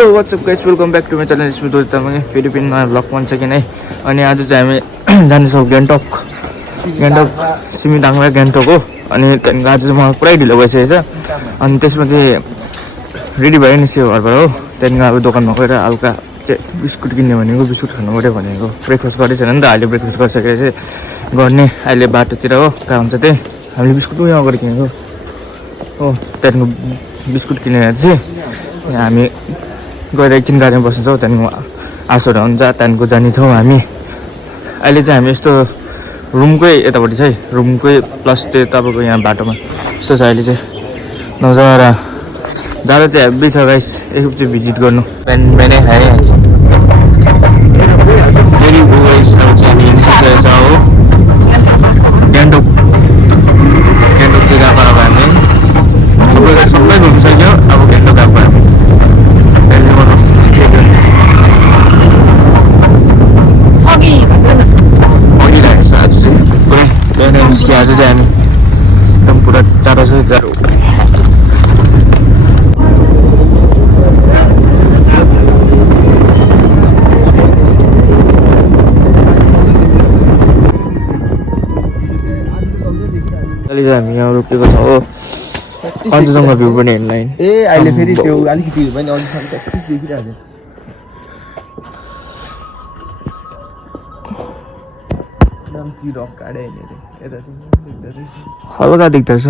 What's up guys, welcome back to my channel. It's me Dodi Tamang, फिलिपिनमा vlog once again है. अनि आज चाहिँ हामी जान्छौँ गान्तोक सिमिताङमा गान्तोक हो. अनि त्यहाँदेखि आज चाहिँ मलाई पुरै ढिलो भइसकेको छ. अनि त्यसपछि रेडी भएर निस्क्यो घरबाट हो. त्यहाँदेखि अब दोकानमा गएर हल्का चाहिँ बिस्कुट किन्ने भनेको, बिस्कुट खानु पऱ्यो भनेको. ब्रेकफास्ट गरेको छैन नि त, अहिले ब्रेकफास्ट गरिसकेर चाहिँ गर्ने अहिले बाटोतिर हो. कहाँ हुन्छ त्यही हामीले बिस्कुट उयो अगाडि किनेको हो. त्यहाँदेखि बिस्कुट किनेर चाहिँ हामी गएर एकछिन गाडीमा बस्छौँ. त्यहाँदेखि आसोरा हुन्छ, त्यहाँदेखिको जाने थियौँ हामी. अहिले चाहिँ हामी यस्तो रुमकै यतापट्टि छ है, रुमकै प्लस त्यो तपाईँको यहाँ बाटोमा यस्तो छ. अहिले चाहिँ नजारा जाँदा चाहिँ हेब्बी छ गाइस, एकखेप चाहिँ भिजिट गर्नु. बिहानै खाइहाल्छ फेरि गाइस. अब चाहिँ हामी हिँडिसकेको छ हो. गान्तोक चाहिँ गएको अब हामी सबै घुमिसक्यो. अब गान्तोक गएको हामी आज चाहिँ हामी एकदम पुरा चारो छ चारो. अहिले चाहिँ हामी यहाँ रोकेको छ हो. कञ्चनजङ्घा भ्यू पनि हेर्न अहिले फेरि त्यो अलिकति भयो भने अलिसम्म देखिरहेको हल्का देख्दैछ.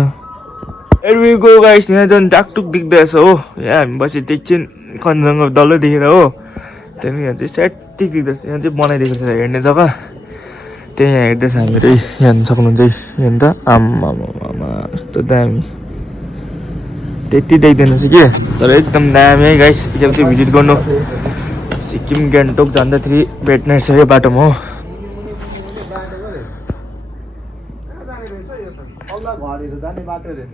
एडवीको गाइस यहाँ झन् टाकटुक देख्दैछ हो. यहाँ हामी बसी एकछिन कञ्चनजङ्घा डल्लै देखेर हो. त्यहाँदेखि यहाँ चाहिँ स्याटिक देख्दैछ. यहाँ चाहिँ बनाइदिएको छ हेर्ने जग्गा. त्यही यहाँ हेर्दैछ हामीहरू. हेर्नु सक्नुहुन्छ हेर्नु त. आमा यस्तो दामी, त्यति देख्दैन छ कि तर एकदम दामी है गाइस. एकखेप चाहिँ भिजिट गर्नु. सिक्किम गान्तोक जाँदाखेरि भेट्ने छ यो बाटोमा हो. जाने बाटो रहेछ.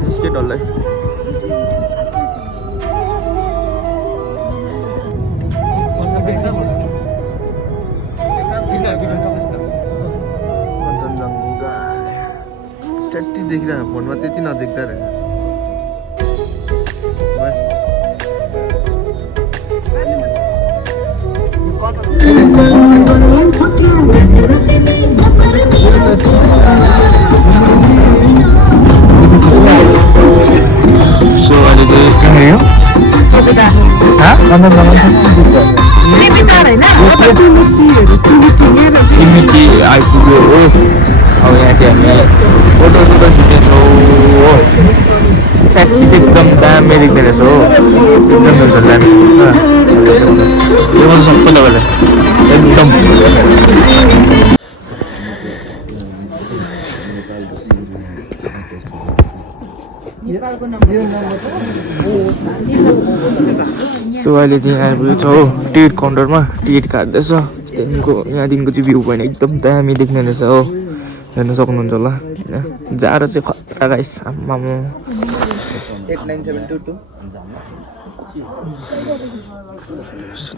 निस्के डल्लै कञ्चनजङ्घा च्याट्टी देखिरहेको फोनमा, त्यति नदेख्दा रहेछ. सो अहिले चाहिँ कहाँ गयो? टिमिटी आइपुग्यो हो. अब यहाँ चाहिँ हामी फोटो खिच्नेछौँ हो. स्याटिस एकदम दामी देख्ने रहेछ हो. एकदम दामी यो मात्रै सबैले गर्दा एकदम. सो अहिले चाहिँ आइपुगेको छ हो टिकट काउन्टरमा. टिकट काट्दैछ. त्यहाँदेखिको यहाँदेखिको चाहिँ भ्यू पोइन्ट एकदम दामी देख्ने रहेछ हो. हेर्नु सक्नुहुन्छ होला. जाडो चाहिँ खतरा गाइस. आम्मामा 89722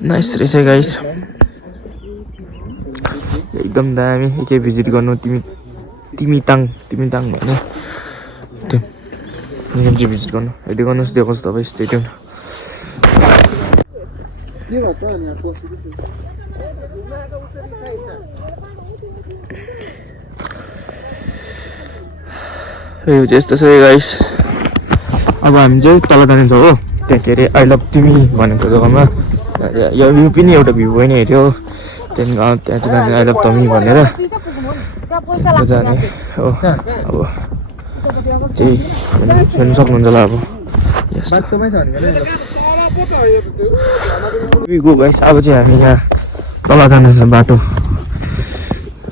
नाइस रहेछ गाइस. एकदम दामी. एकै भिजिट गर्नु. तिमिताङ भने त्यो चाहिँ भिजिट गर्नु. यदि गर्नुहोस् देखोस् तपाईँ. Stay tune. यो चाहिँ यस्तो छ गाइस. अब हामी चाहिँ तल जानेछौँ हो. त्यहाँ के अरे आई लभ तिमी भनेको जग्गामा यो भ्यू पनि एउटा भ्यू होइन हेऱ्यो. त्यहाँदेखि त्यहाँ चाहिँ जाने आई लभ तिमी भनेर जाने हो. अब चाहिँ हेर्नु सक्नुहुन्छ होला. अब यस्तो गाइस. अब चाहिँ हामी यहाँ तल जानेछ बाटो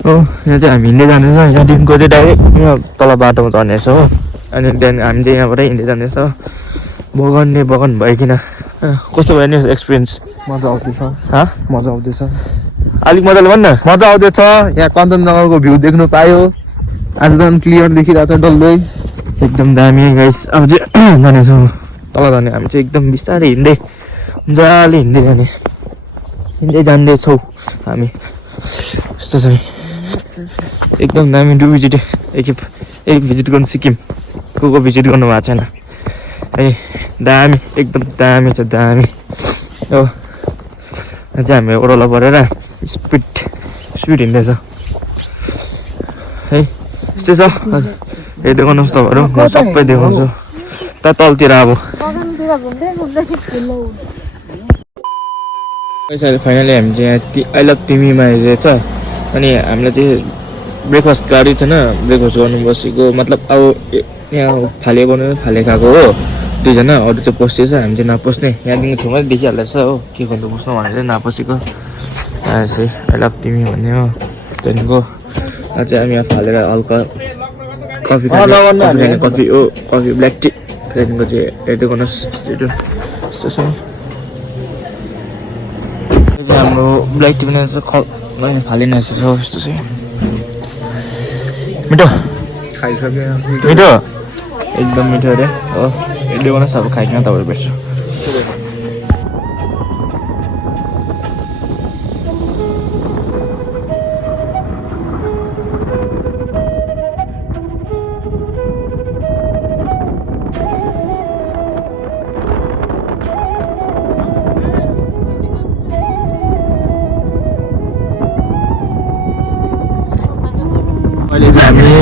हो. यहाँ चाहिँ हामी हिँड्दै जानेछ. यहाँदेखिको चाहिँ डाइरेक्ट यहाँ तल बाटोमा चढ्नेछ हो. अनि त्यहाँदेखि हामी चाहिँ यहाँबाटै हिँड्दै जानेछ. बगान भइकन कस्तो भयो नि एक्सपिरियन्स? मजा आउँदैछ. मजा आउँदैछ. अलिक मजाले भन् न. मजा आउँदैछ. यहाँ कञ्चनजङ्घाको भ्यू देख्नु पायो. आज झन् क्लियर देखिरहेको छ डल्लै. एकदम दामी गाइस. अब चाहिँ जानेछौँ तल जाने. हामी चाहिँ एकदम बिस्तारै हिँड्दै मजाले हिँड्दै जाँदैछौँ हामी. यस्तो छ एकदम दामी. डु भिजिट एक भिजिट गर्नु सिक्किम. को भिजिट गर्नु भएको छैन है दामी एकदम दामी छ दामी हो चाहिँ हामी ओह्रालो परेर स्पिड हिँड्दैछ है यस्तै छ हेर्दै गर्नुहोस् तपाईँहरू म सबै देखाउँछु त तलतिर अब फाइनली हामी चाहिँ यहाँ आई लभ तिमीमा आइरहेको छ अनि हामीलाई चाहिँ ब्रेकफास्ट गाडी थिएन ब्रेकफास्ट गर्नु बसेको मतलब अब यहाँ फाले बनायो फाले खाएको हो दुईजना अरू चाहिँ पस्दै छ हामी चाहिँ नपस्ने यहाँदेखि छेउमै देखिहाल्दैछ हो के गर्नु बस्नु भनेर नपसेको चाहिँ आई लभ तिमी भन्ने हो त्यहाँदेखिको चाहिँ हामी यहाँ फालेर हल्का कफी कफी हो कफी ब्ल्याक टी त्यहाँदेखिको चाहिँ हेर्दै गर्नुहोस् यस्तो छ हाम्रो ब्ल्याक टी पनि फालिने छ यस्तो चाहिँ मिठो मिठो एकदम मिठो अरे हो हेर्दै गर्नुहोस् अब खाइकन तपाईँहरू भेट्छु अहिले चाहिँ हामीले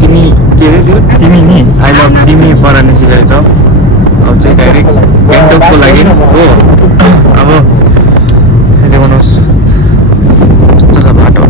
तिमी के अरे त्यो तिमी नि आई लभ तिमी पढाउनु सिकेको छौ अब चाहिँ डाइरेक्ट गान्तोकको लागि हो अब हेर्दै गर्नुहोस् कस्तो छ बाटो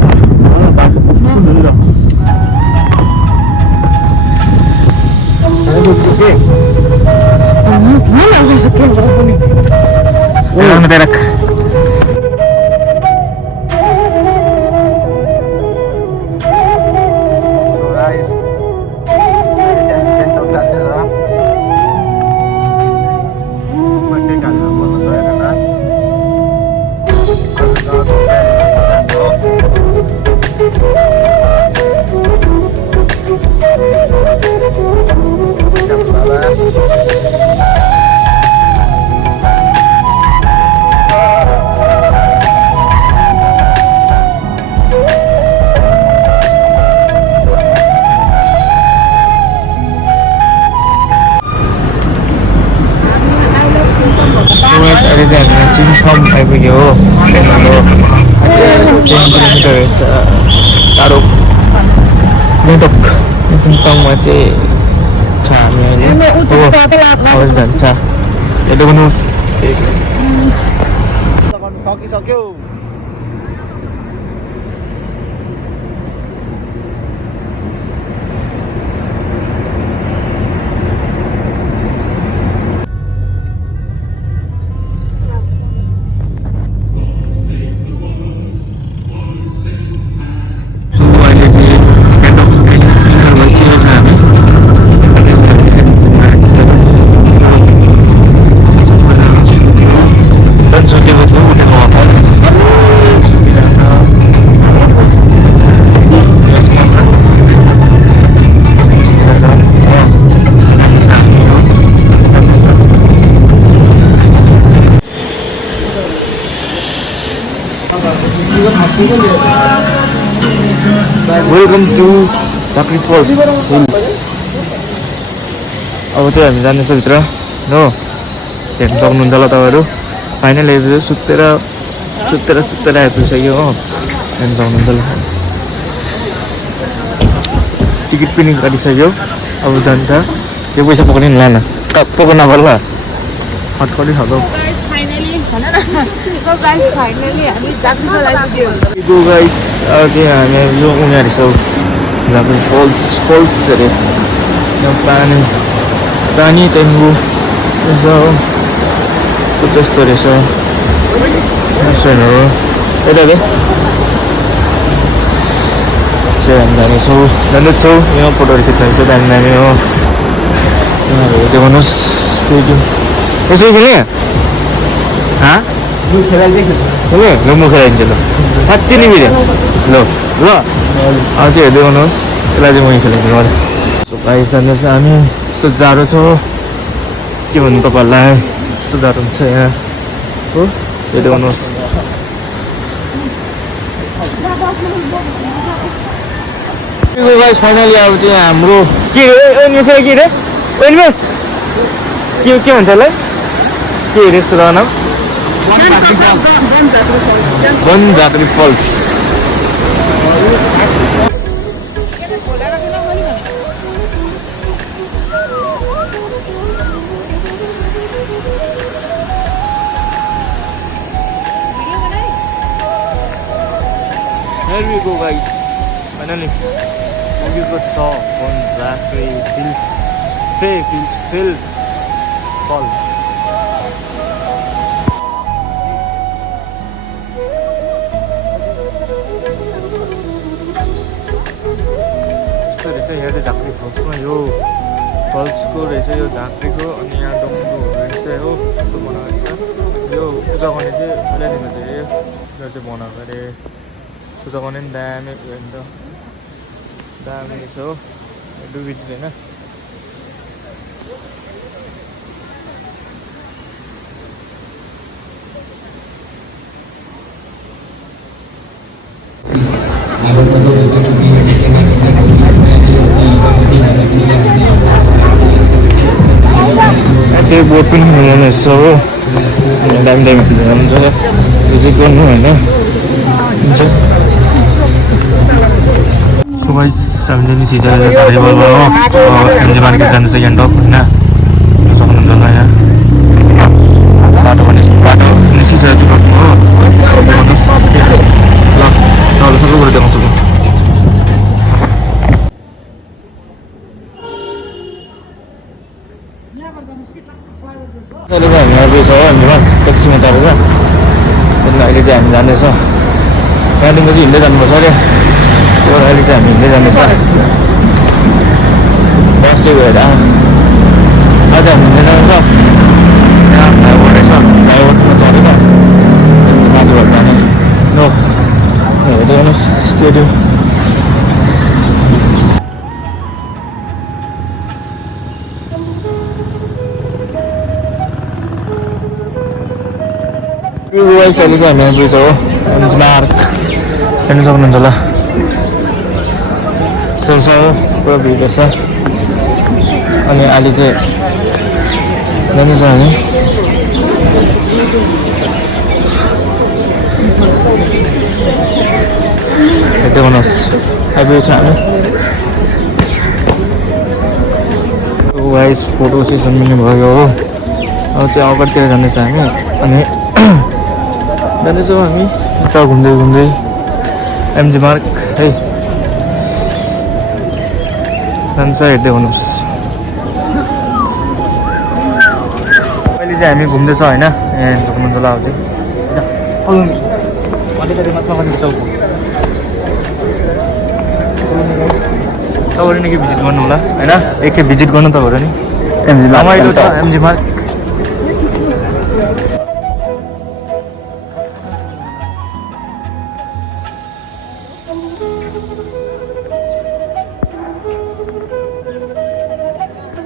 सिङथम आइपुग्यो हो त्यहाँदेखिको 10 किलोमिटर टाढो गान्तोक सिङथममा चाहिँ छ हामी अहिले हो अवस्था जान्छ हेर्दै गर्नुहोस् सकिसक्यो वेलकम टु साक्री फल्स अब चाहिँ हामी जाँदैछ भित्र हो हेर्नु सक्नुहुन्छ होला तपाईँहरू फाइनल आइपुग्यो सुत्तेर आइपुगिसक्यो हो हेर्नु सक्नुहुन्छ होला टिकट पनि काटिसक्यो अब जान्छ यो पैसा पक्रिनु लान पक्रिनु नपर्ला हटकटी खालौ गो गाइस अब हामी यो उनीहरू छ फल्स अरे पानी त्यहाँदेखिको यसो त्यस्तो रहेछ हो यता चाहिँ हामी जाँदैछौँ यहाँ फोटोहरू खिच्दाखेरि चाहिँ दामी हो हेर्दै गर्नुहोस् स्टेडियम यसो खेल्ने खेल्ने ल म खेलाइदिन्छु ल साँच्ची नै फेरि ल अब चाहिँ हेर्दै गर्नुहोस् यसलाई चाहिँ मै खेलाइदिनु होला सो गाइस जाँदैछ हामी यस्तो जाडो छ के भन्नु तपाईँहरूलाई यस्तो जाडो हुन्छ यहाँ हो हेर्दै गर्नुहोस् गाइस फाइनली अब चाहिँ हाम्रो के रे ओइनमेस के रे ओइनमेस के भन्छ होला के रे यसको नाम बनझात्री falls Here we go guys, finally we got saw Bonzakri Hills Falls. यस्तो रहेछ यहाँ चाहिँ झाँक्री फल्समा यो फल्सको रहेछ यो झाँक्रीको अनि यहाँ डङ्गुहरू रहेछ हो यस्तो बनाएको छ यो पूजा गर्ने चाहिँ पहिलादेखिको चाहिँ यो चाहिँ बनाएको अरे पूजा गर्ने पनि दामी भयो नि त दामी रहेछ हो डुबिदिँदैन होइन चाहिँ बोट पनि खेल्नु रहेछ हो दामी दामी खेल्नु हुन्छ भिजिट गर्नु होइन हुन्छ सो गाइस हामीले निस्किसकेर साढे 12 हो एमजी मार्केट जानु छ गान्तोक होइन सक्नुहुन्छ होला यहाँ बाटो निस्किसकेको हो ल सबै कुरो देखाउँछु म अहिले चाहिँ हामी आइपुगेछ हो हामीमा ट्याक्सीमा चढेर अहिले चाहिँ हामी जाँदैछ त्यहाँदेखि चाहिँ हिँड्दै जानुपर्छ अरे त्यो अहिले चाहिँ हामी हिँड्दै जाँदैछ बस चाहिँ गएर आज हामी हिँड्दै जाँदैछ यहाँ फ्लाइओभर रहेछ फ्लाइओभरमा चढेर माथिबाट जाने ल हेर्दै हेर्नुहोस् स्टेडियम यो गाइस अहिले चाहिँ हामी आइपुगेछ हो एमजी मार्क हेर्नु सक्नुहुन्छ होला त्यो छ पुरा भिड रहेछ अनि अहिले चाहिँ जाँदैछ हामी हेर्दै गर्नुहोस् आइपुगेको छ हामी गाइस फोटो सेसन पनि भयो हो अब चाहिँ अगाडितिर जाँदैछ हामी अनि जाँदैछौँ हामी यता घुम्दै घुम्दै एमजी मार्क है जान्छ हेर्दै हुनुहोस् अहिले चाहिँ हामी घुम्दैछ होइन यहाँ घुम्नु होला अब चाहिँ अलिकति मात्र चौक तपाईँहरू नि के भिजिट गर्नु होला होइन एकखेप भिजिट गर्नु तपाईँहरू नि एमजी रमाइलो छ एमजी मार्क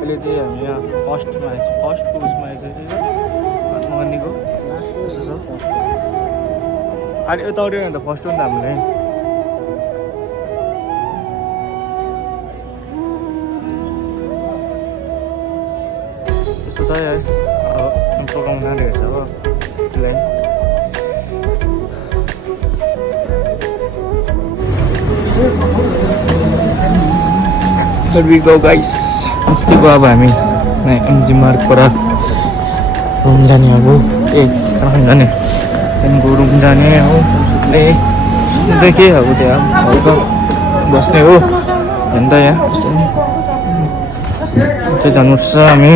अहिले चाहिँ हामी यहाँ फर्स्टमा आएछ फर्स्टको उसमा आइसकेको महात्मा गान्धीको यस्तो छ अनि यताउति त फर्स्ट हो नि त हामीले यस्तो छ है अब प्रोग्राम जाँदै हेर्छ अब त्यसलाई Here we go guys. अस्तिको अब हामी एमजी मार्कबाट रुम जाने अब कहाँ जाने त्यहाँदेखिको रुम जाने हो सुत्ने के अब त्यहाँ हल्का बस्ने हो अन्त यहाँ चाहिँ जानुपर्छ हामी